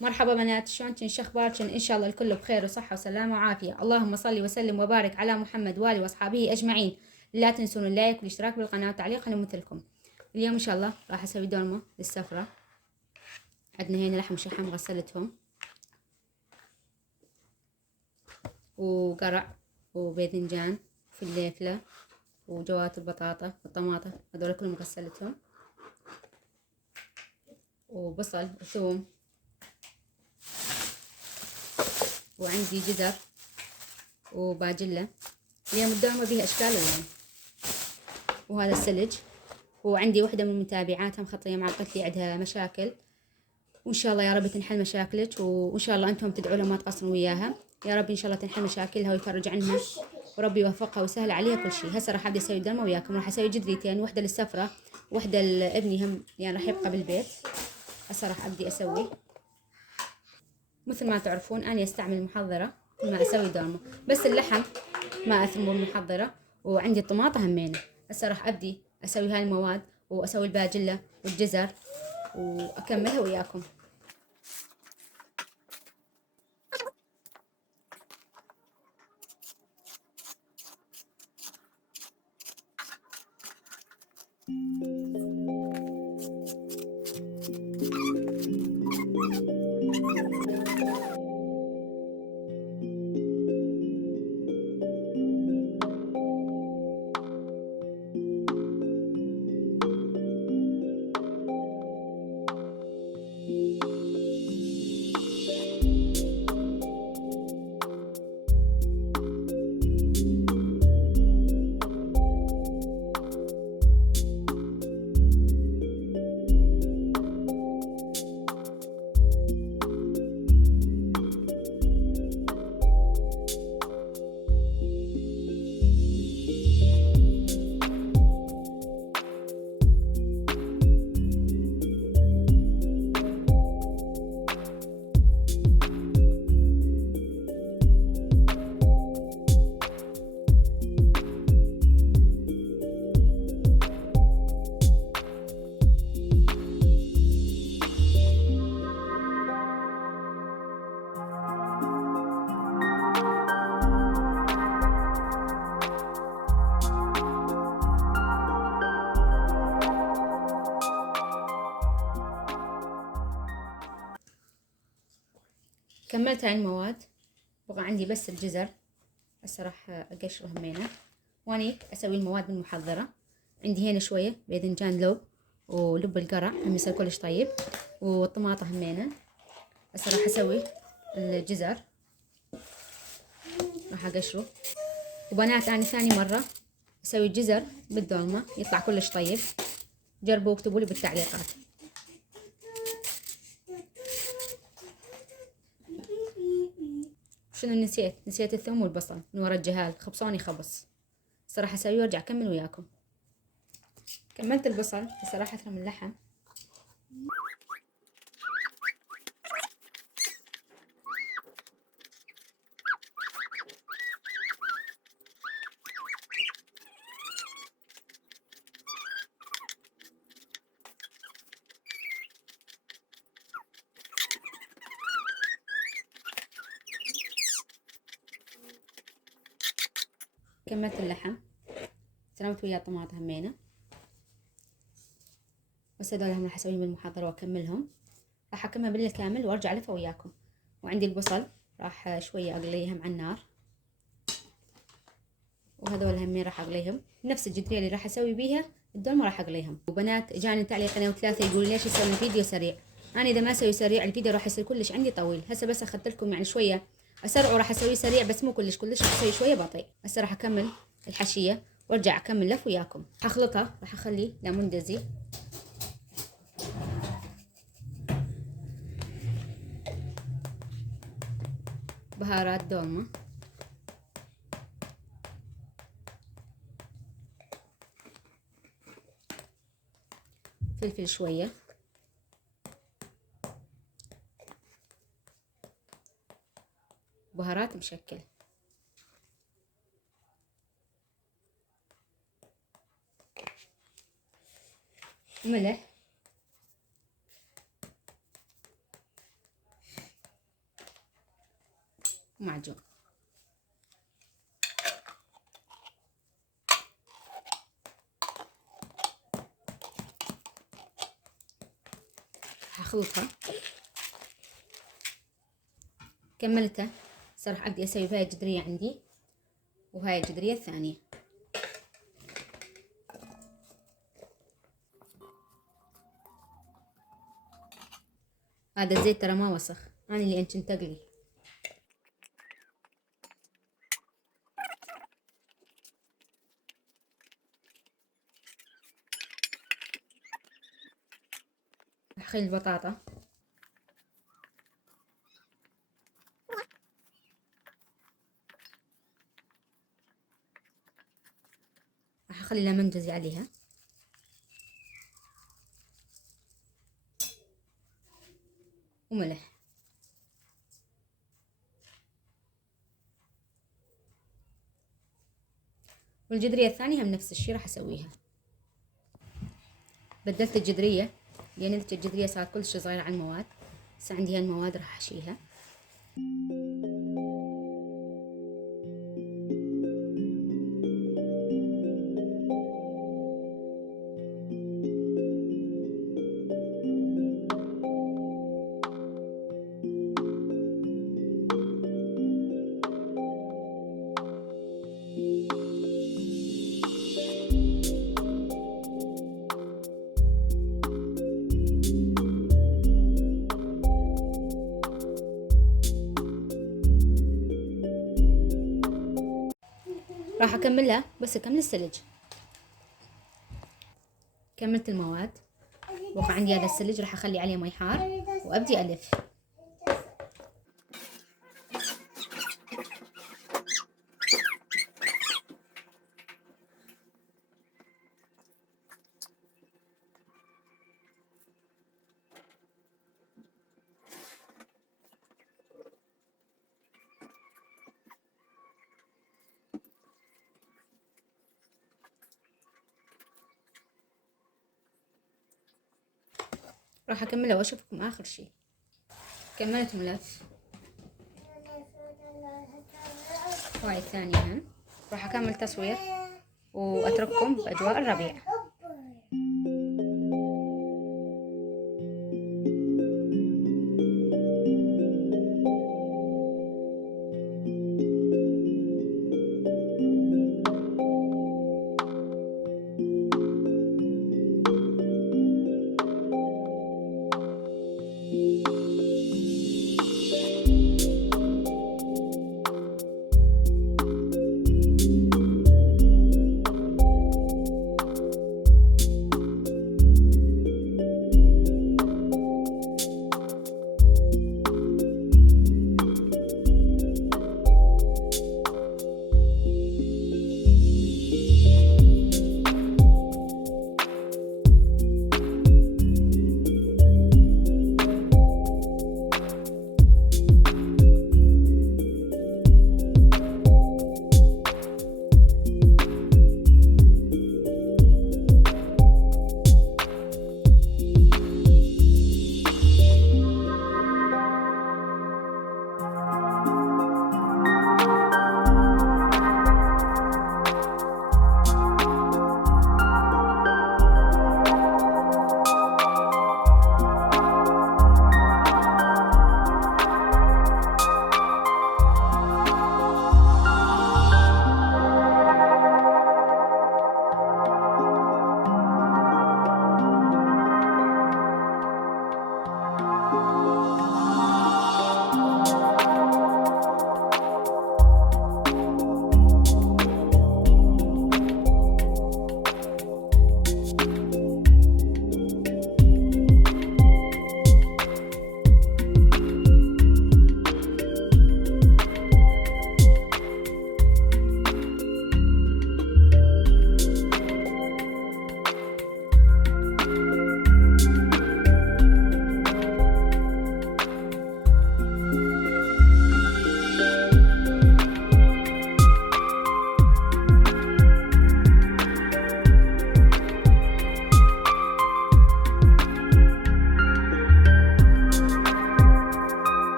مرحبا بنات، شلونكن؟ شو اخباركن؟ ان شاء الله الكل بخير وصحه وسلامه وعافيه. اللهم صل وسلم وبارك على محمد واله واصحابه اجمعين. لا تنسون اللايك والاشتراك بالقناه وتعليق مثلكم. اليوم ان شاء الله راح اسوي دولمه للسفره. عندنا هنا لحم شحم غسلتهم، وقرع وباذنجان وفليفله وجوات البطاطا والطماطم، هذول كلهم غسلتهم، وبصل وثوم، وعندي جزر وباجلة. اليوم الدومة بيها أشكال ألوان، وهذا السلج. وعندي وحدة من المتابعاتها مخطية مع قالت لي عندها مشاكل، وإن شاء الله يا رب تنحل مشاكلك، وإن شاء الله أنتم تدعوا لها ما تقصروا وياها. يا رب إن شاء الله تنحل مشاكلها ويفرج عنها، وربي يوفقها ويسهل عليها كل شيء. هسه راح أبدأ أسوي الدومة وياكم. راح أسوي جدريتين، وحدة للسفرة وحدة لابني هم يعني راح يبقى بالبيت. هسه راح أبدي أسوي. مثل ما تعرفون أنا أستعمل محضرة ما أسوي دومة، بس اللحم ما أثمه بالمحضرة، وعندي الطماطة همينة. هسه راح أبدي أسوي هاي المواد، وأسوي الباجلة والجزر، وأكملها وياكم. كملت هاي المواد، بقى عندي بس الجزر. هسه راح أقشره همينة، واني أسوي المواد المحضرة. عندي هنا شوية باذنجان لب، ولب القرع هم يصير كلش طيب، والطماطة همينة. هسه راح أسوي الجزر، راح أقشره. وبنات أنا ثاني مرة أسوي الجزر بالدولمة يطلع كلش طيب. جربوا واكتبوا لي بالتعليقات. شنو نسيت الثوم والبصل من ورا الجهال، خبصوني خبص. هسه راح أسويه وارجع أكمل وياكم. كملت البصل، هسه راح أثرم اللحم. كملت اللحم، سلمت وياه الطماطم همينة. بس هذول هم راح اسويهم بالمحاضرة واكملهم. راح اكمل بالكامل وارجع الفه وياكم. وعندي البصل راح شوية اقليهم على النار، وهذول همين راح اقليهم نفس الجدرية اللي راح اسوي بيها الدولمة راح اقليهم. وبنات جاني تعليقين او ثلاثة يقولوا ليش يسوي فيديو سريع. انا اذا ما اسوي سريع الفيديو راح يصير كلش عندي طويل. هسه بس اخذت لكم يعني شوية اسرعه، راح اسويه سريع بس مو كلش راح اسوي شوية بطيء. هسه راح اكمل الحشية وارجع اكمل لف وياكم. هخلطها، راح اخليه ليمون دزي، بهارات دولمة، فلفل شوية، بهارات مشكل، ملح، ومعجون. هخلطها. كملتها. صراحة أبدي أسوي هاي الجدرية عندي وهاي الجدرية الثانية. هذا الزيت ترى ما وسخ، أنا اللي كنت أقلي. راح أخلي البطاطا. راح أخلي لها منجزي عليها. وملح. والجدرية الثانية هم نفس الشي راح أسويها. بدلت الجدرية لأن الجدرية صارت كل شي صغيرة عن المواد، بس عندي هالمواد راح أحشيها. راح أكملها بس أكمل الثلج. كملت المواد، وقع عندي هذا الثلج راح أخلي عليه مي حار وأبدي ألف. راح أكملها وأشوفكم آخر شي. كملت ملف. وهاي الثانية هم. راح أكمل تصوير وأترككم بأجواء الربيع.